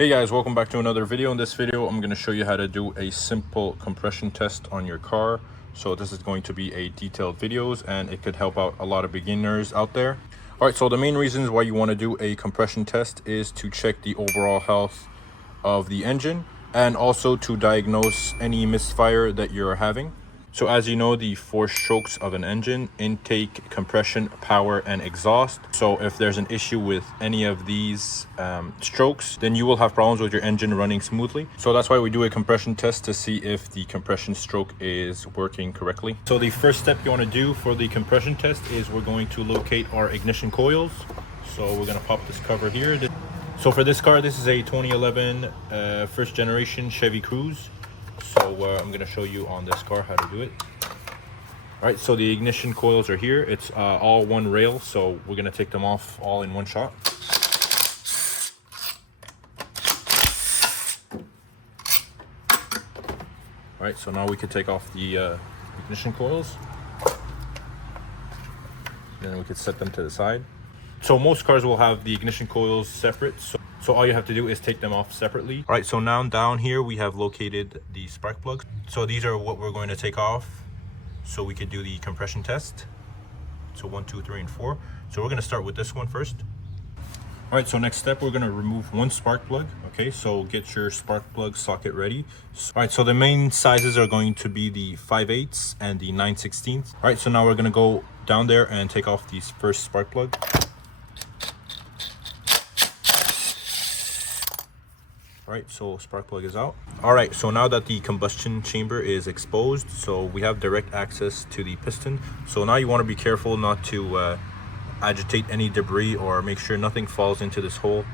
Hey guys, welcome back to another video. In this video, I'm going to show you how to do a simple compression test on your car. So this is going to be a detailed videos and it could help out a lot of beginners out there. All right, so the main reasons why you want to do a compression test is to check the overall health of the engine and also to diagnose any misfire that you're having. So as you know, the four strokes of an engine: intake, compression, power, and exhaust. So if there's an issue with any of these strokes, then you will have problems with your engine running smoothly. So that's why we do a compression test to see if the compression stroke is working correctly. So the first step you want to do for the compression test is we're going to locate our ignition coils. So we're going to pop this cover here. So for this car, this is a 2011 first generation Chevy Cruze. So I'm going to show you on this car how to do it. All right, so the ignition coils are here. It's all one rail, so we're going to take them off all in one shot. All right, so now we can take off the ignition coils. Then we could set them to the side. So most cars will have the ignition coils separate. So all you have to do is take them off separately. All right, so now down here we have located the spark plugs. So these are what we're going to take off so we could do the compression test. So 1, 2, 3, and 4. So we're going to start with this one first. All right, so next step, we're going to remove one spark plug. Okay, so get your spark plug socket ready. All right, so the main sizes are going to be the 5/8 and the 9/16. All right, so now we're going to go down there and take off the first spark plug. All right, so spark plug is out. All right, so now that the combustion chamber is exposed, so we have direct access to the piston. So now you want to be careful not to agitate any debris or make sure nothing falls into this hole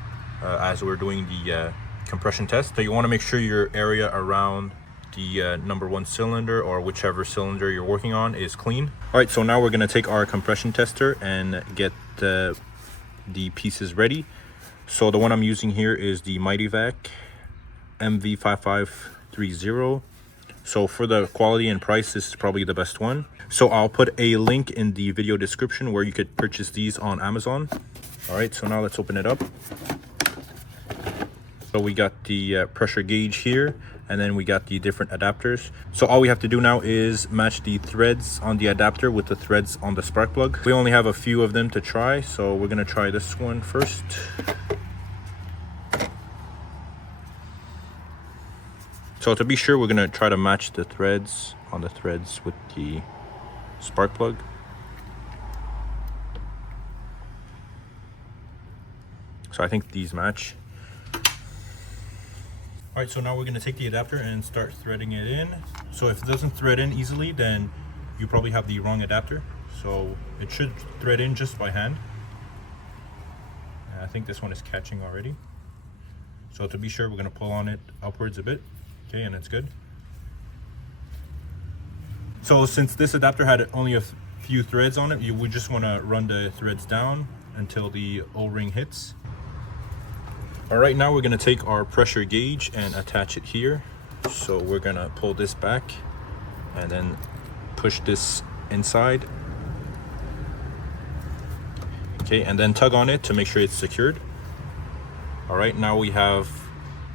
as we're doing the compression test. So you want to make sure your area around the number 1 cylinder or whichever cylinder you're working on is clean. All right, so now we're going to take our compression tester and get the pieces ready. So the one I'm using here is the Mightyvac MV5530. So for the quality and price, this is probably the best one. So I'll put a link in the video description where you could purchase these on Amazon. All right, so now let's open it up. So we got the pressure gauge here, and then we got the different adapters. So all we have to do now is match the threads on the adapter with the threads on the spark plug. We only have a few of them to try, so we're gonna try this one first. So to be sure, we're gonna try to match the threads on the threads with the spark plug. So I think these match. All right, so now we're gonna take the adapter and start threading it in. So if it doesn't thread in easily, then you probably have the wrong adapter. So it should thread in just by hand. And I think this one is catching already. So to be sure, we're gonna pull on it upwards a bit. Okay, and it's good. So since this adapter had only a few threads on it, you would just want to run the threads down until the O-ring hits. All right, now we're going to take our pressure gauge and attach it here. So we're going to pull this back and then push this inside. Okay, and then tug on it to make sure it's secured. All right, now we have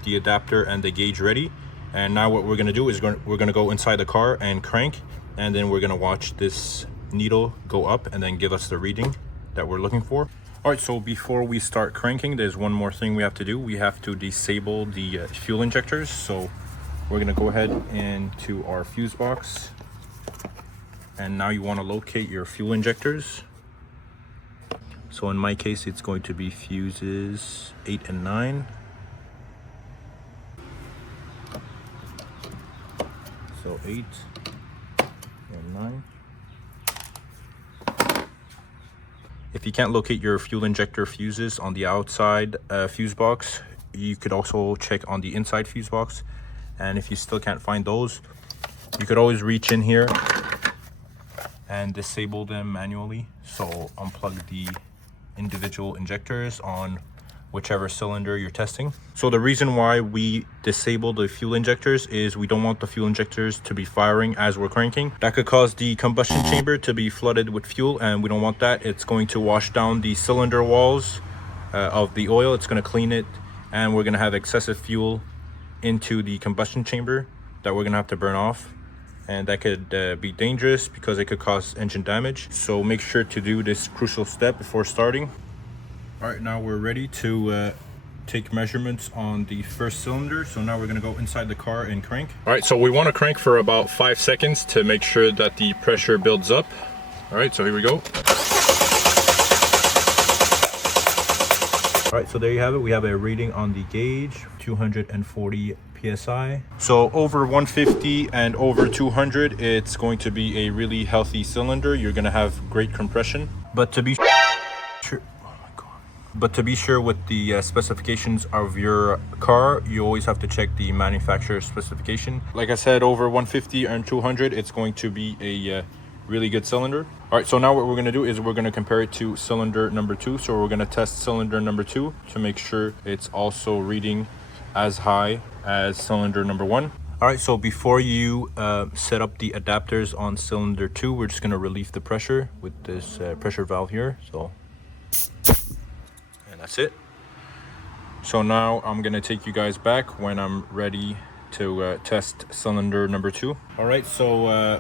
the adapter and the gauge ready. And now what we're going to do is we're going to go inside the car and crank, and then we're going to watch this needle go up and then give us the reading that we're looking for. All right, so before we start cranking, there's one more thing we have to do. We have to disable the fuel injectors. So we're going to go ahead into our fuse box, and now you want to locate your fuel injectors. So in my case, it's going to be fuses 8 and 9. So 8 and 9. If you can't locate your fuel injector fuses on the outside fuse box, you could also check on the inside fuse box. And if you still can't find those, you could always reach in here and disable them manually. So unplug the individual injectors on whichever cylinder you're testing. So the reason why we disable the fuel injectors is we don't want the fuel injectors to be firing as we're cranking. That could cause the combustion chamber to be flooded with fuel, and we don't want that. It's going to wash down the cylinder walls of the oil. It's going to clean it and we're gonna have excessive fuel into the combustion chamber that we're gonna have to burn off, and that could be dangerous because it could cause engine damage. So make sure to do this crucial step before starting. All right, now we're ready to take measurements on the first cylinder. So now we're gonna go inside the car and crank. All right, so we wanna crank for about 5 seconds to make sure that the pressure builds up. All right, so here we go. All right, so there you have it. We have a reading on the gauge, 240 PSI. So over 150 and over 200, it's going to be a really healthy cylinder. You're gonna have great compression. But to be sure, with the specifications of your car, you always have to check the manufacturer specification. Like I said, over 150 and 200, it's going to be a really good cylinder. All right, so now what we're gonna do is we're gonna compare it to cylinder number 2. So we're gonna test cylinder number 2 to make sure it's also reading as high as cylinder number 1. All right, so before you set up the adapters on cylinder 2, we're just gonna relieve the pressure with this pressure valve here. So, and that's it. So now I'm gonna take you guys back when I'm ready to test cylinder number 2. All right, so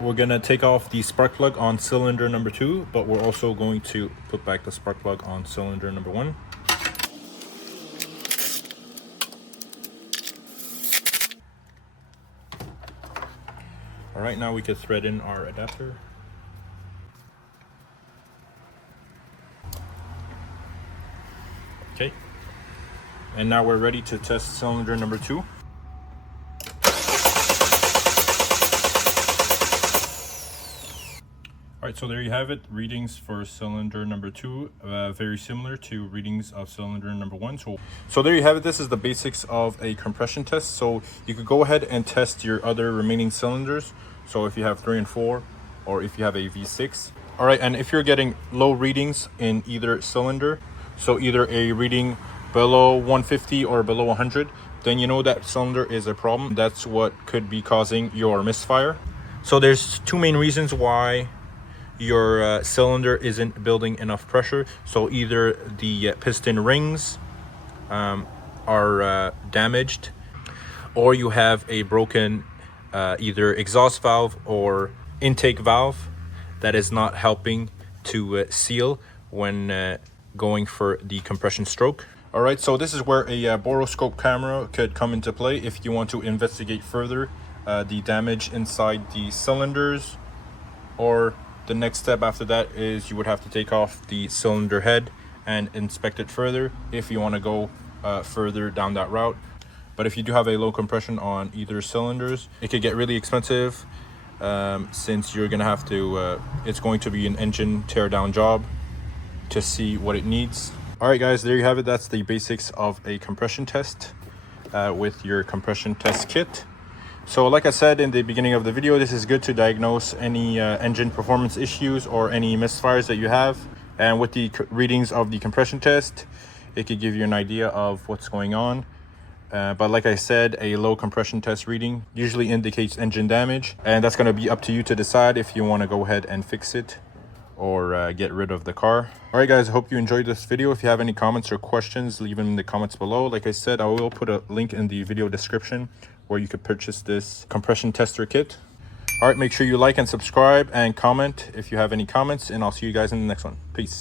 we're gonna take off the spark plug on cylinder number 2, but we're also going to put back the spark plug on cylinder number 1. All right, now we can thread in our adapter. Okay, and now we're ready to test cylinder number 2. All right, so there you have it. Readings for cylinder number 2, very similar to readings of cylinder number 1. So there you have it. This is the basics of a compression test. So you could go ahead and test your other remaining cylinders. So if you have 3 and 4, or if you have a V6. All right, and if you're getting low readings in either cylinder, so either a reading below 150 or below 100, then you know that cylinder is a problem. That's what could be causing your misfire. So there's 2 main reasons why your cylinder isn't building enough pressure. So either the piston rings are damaged, or you have a broken either exhaust valve or intake valve that is not helping to seal when going for the compression stroke. All right, so this is where a borescope camera could come into play if you want to investigate further the damage inside the cylinders. Or the next step after that is you would have to take off the cylinder head and inspect it further if you want to go further down that route. But if you do have a low compression on either cylinders, it could get really expensive since you're gonna have to, it's going to be an engine tear down job to see what it needs. All right guys, there you have it. That's the basics of a compression test with your compression test kit. So like I said in the beginning of the video, this is good to diagnose any engine performance issues or any misfires that you have. And with the readings of the compression test, it could give you an idea of what's going on. But like I said, a low compression test reading usually indicates engine damage, and that's going to be up to you to decide if you want to go ahead and fix it or get rid of the car. All right guys, I hope you enjoyed this video. If you have any comments or questions, leave them in the comments below. Like I said, I will put a link in the video description where you could purchase this compression tester kit. All right, make sure you like and subscribe and comment if you have any comments, and I'll see you guys in the next one. Peace.